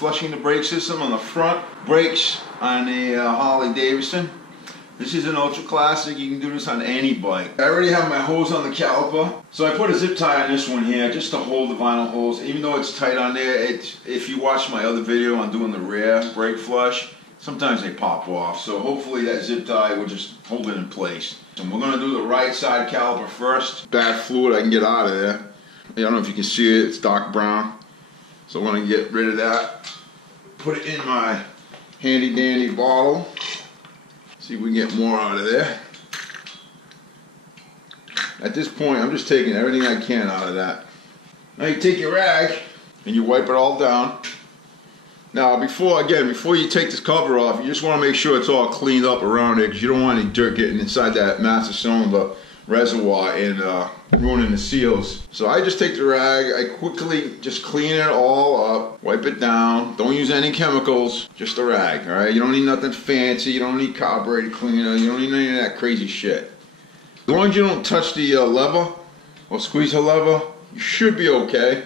flushing the brake system on the front brakes on a Harley Davidson. This is an ultra classic. You can do this on any bike. I already have my hose on the caliper, so I put a zip tie on this one here just to hold the vinyl hose. Even though it's tight on there, if you watch my other video on doing the rear brake flush, sometimes they pop off. So hopefully that zip tie will just hold it in place. And we're going to do the right side caliper first. Bad fluid I can get out of there. I don't know if you can see it. It's dark brown. So I'm going to get rid of that. Put it in my handy dandy bottle. See if we can get more out of there. At this point, I'm just taking everything I can out of that. Now you take your rag and you wipe it all down. Now before you take this cover off, you just want to make sure it's all cleaned up around it, because you don't want any dirt getting inside that master cylinder reservoir and ruining the seals. So I just take the rag, I quickly just clean it all up, wipe it down. Don't use any chemicals, just a rag, alright? You don't need nothing fancy, you don't need carburetor cleaner, you don't need any of that crazy shit. As long as you don't touch the lever or squeeze the lever, you should be okay.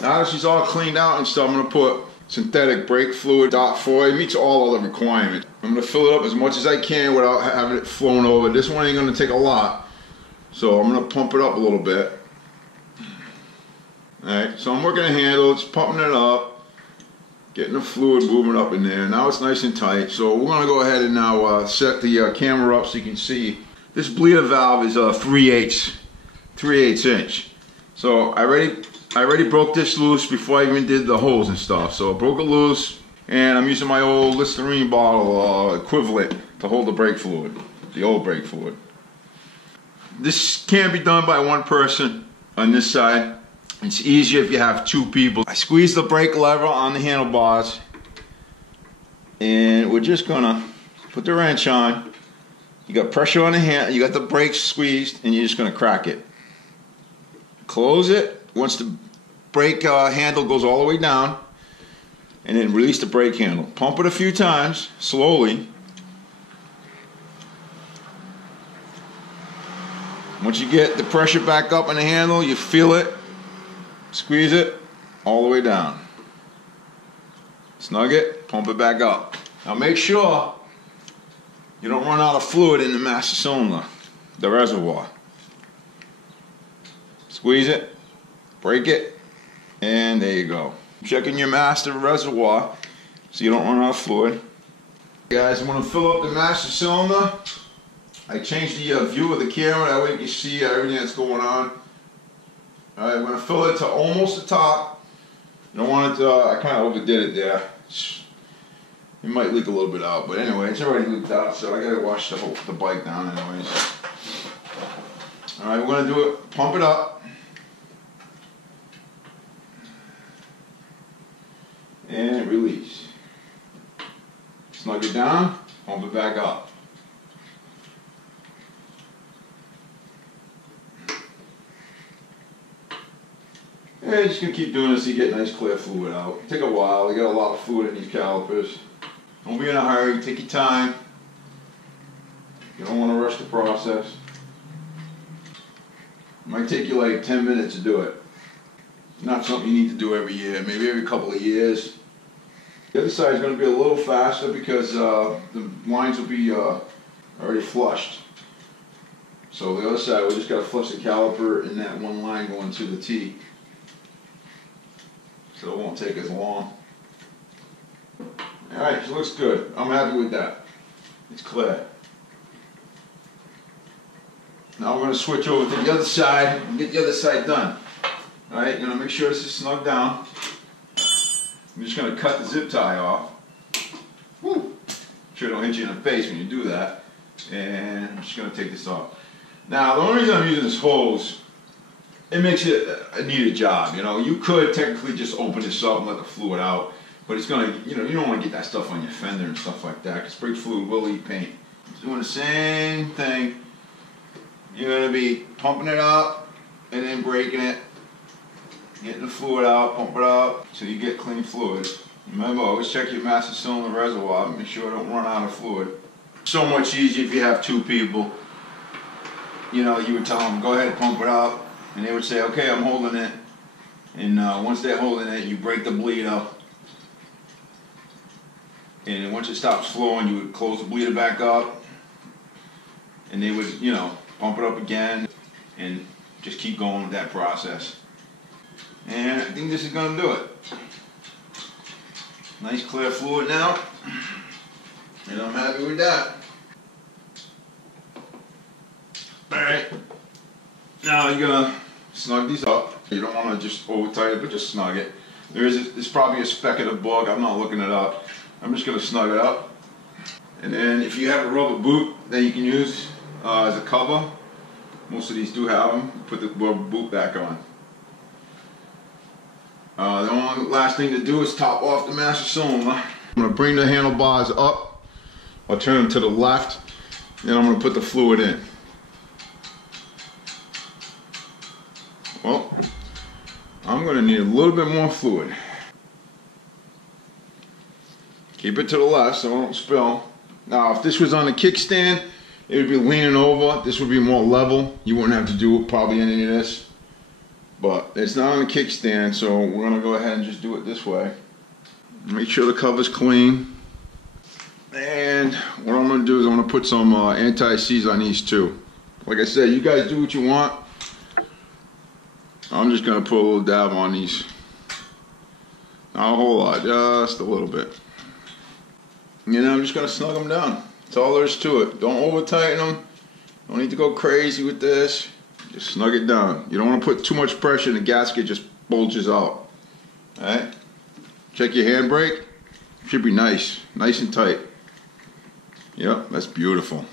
Now that she's all cleaned out and stuff, I'm going to put synthetic brake fluid, .4. It meets all of the requirements. I'm going to fill it up as much as I can without having it flown over. This one ain't going to take a lot, so I'm going to pump it up a little bit. Alright, so I'm working the handle, just pumping it up, getting the fluid moving up in there. Now it's nice and tight, so we're going to go ahead and now set the camera up so you can see. This bleeder valve is 3/8 inch. So I already broke this loose before I even did the hose and stuff. So I broke it loose, and I'm using my old Listerine bottle equivalent to hold the brake fluid, the old brake fluid. This can't be done by one person on this side. It's easier if you have two people. I squeeze the brake lever on the handlebars, and we're just gonna put the wrench on. You got pressure on the hand, you got the brakes squeezed, and you're just gonna crack it. Close it. Once the brake handle goes all the way down, and then release the brake handle. Pump it a few times, slowly. Once you get the pressure back up on the handle, you feel it, squeeze it all the way down. Snug it, pump it back up. Now make sure you don't run out of fluid in the master cylinder, the reservoir. Squeeze it. Break it, and there you go. Checking your master reservoir so you don't run out of fluid. Guys, I'm going to fill up the master cylinder. I changed the view of the camera, that way you can see everything that's going on. Alright, I'm going to fill it to almost the top. I don't want it to, I kind of overdid it there. It might leak a little bit out, but anyway, it's already leaked out, so I got to wash the bike down anyways. Alright, we're going to do it, pump it up. And release. Snug it down, pump it back up. And just gonna keep doing this so you get nice clear fluid out. Take a while, you got a lot of fluid in these calipers. Don't be in a hurry, take your time. You don't want to rush the process. It might take you like 10 minutes to do it. Not something you need to do every year, maybe every couple of years. The other side is going to be a little faster because the lines will be already flushed. So the other side, we just got to flush the caliper in that one line going to the T. So it won't take as long. Alright, it looks good. I'm happy with that. It's clear. Now we're going to switch over to the other side and get the other side done. Alright, you're going to make sure this is snug down. I'm just going to cut the zip tie off. Woo! Sure don't hit you in the face when you do that. And I'm just going to take this off. Now, the only reason I'm using this hose, it makes it a needed job. You know, you could technically just open this up and let the fluid out, but it's going to, you know, you don't want to get that stuff on your fender and stuff like that, because brake fluid will eat paint. Doing the same thing. You're going to be pumping it up and then braking it. Getting the fluid out, pump it up, so you get clean fluid. Remember, always check your master cylinder reservoir, make sure it don't run out of fluid. So much easier if you have two people. You know, you would tell them, go ahead and pump it up, and they would say, okay, I'm holding it. And once they're holding it, you break the bleeder. And once it stops flowing, you would close the bleeder back up. And they would, you know, pump it up again and just keep going with that process. And I think this is going to do it. Nice clear fluid now. And I'm happy with that. Alright. Now you're going to snug these up. You don't want to just over tight it, but just snug it. There's probably a speck of the bug. I'm not looking it up. I'm just going to snug it up. And then if you have a rubber boot that you can use as a cover, most of these do have them, put the rubber boot back on. The only last thing to do is top off the master cylinder. I'm going to bring the handlebars up. I'll turn them to the left. Then I'm going to put the fluid in. Well, I'm going to need a little bit more fluid. Keep it to the left so it won't spill. Now, if this was on the kickstand, it would be leaning over. This would be more level. You wouldn't have to do probably any of this. But it's not on the kickstand, so we're going to go ahead and just do it this way. Make sure the cover's clean. And what I'm going to do is I'm going to put some anti-seize on these too. Like I said, you guys do what you want. I'm just going to put a little dab on these. Not a whole lot, just a little bit. And then I'm just going to snug them down. That's all there is to it. Don't over tighten them. Don't need to go crazy with this. Just snug it down. You don't want to put too much pressure and the gasket just bulges out. Alright? Check your handbrake. Should be nice. Nice and tight. Yep, that's beautiful.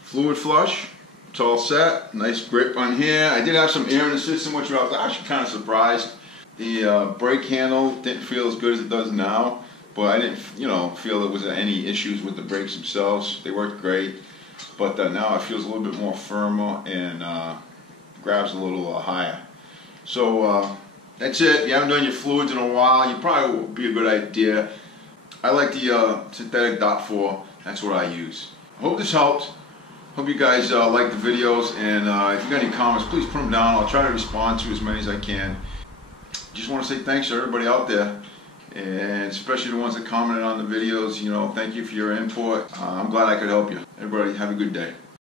Fluid flush. It's all set. Nice grip on here. I did have some air in the system, which I was actually kind of surprised. The brake handle didn't feel as good as it does now, but I didn't, feel there was any issues with the brakes themselves. They worked great, but now it feels a little bit more firmer and grabs a little higher. So that's it. If you haven't done your fluids in a while, you probably would be a good idea. I like the synthetic dot 4. That's what I use. I hope this helped. Hope you guys like the videos, and if you got any comments, please put them down. I'll try to respond to as many as I can. Just want to say thanks to everybody out there, and especially the ones that commented on the videos. Thank you for your input. I'm glad I could help you. Everybody have a good day.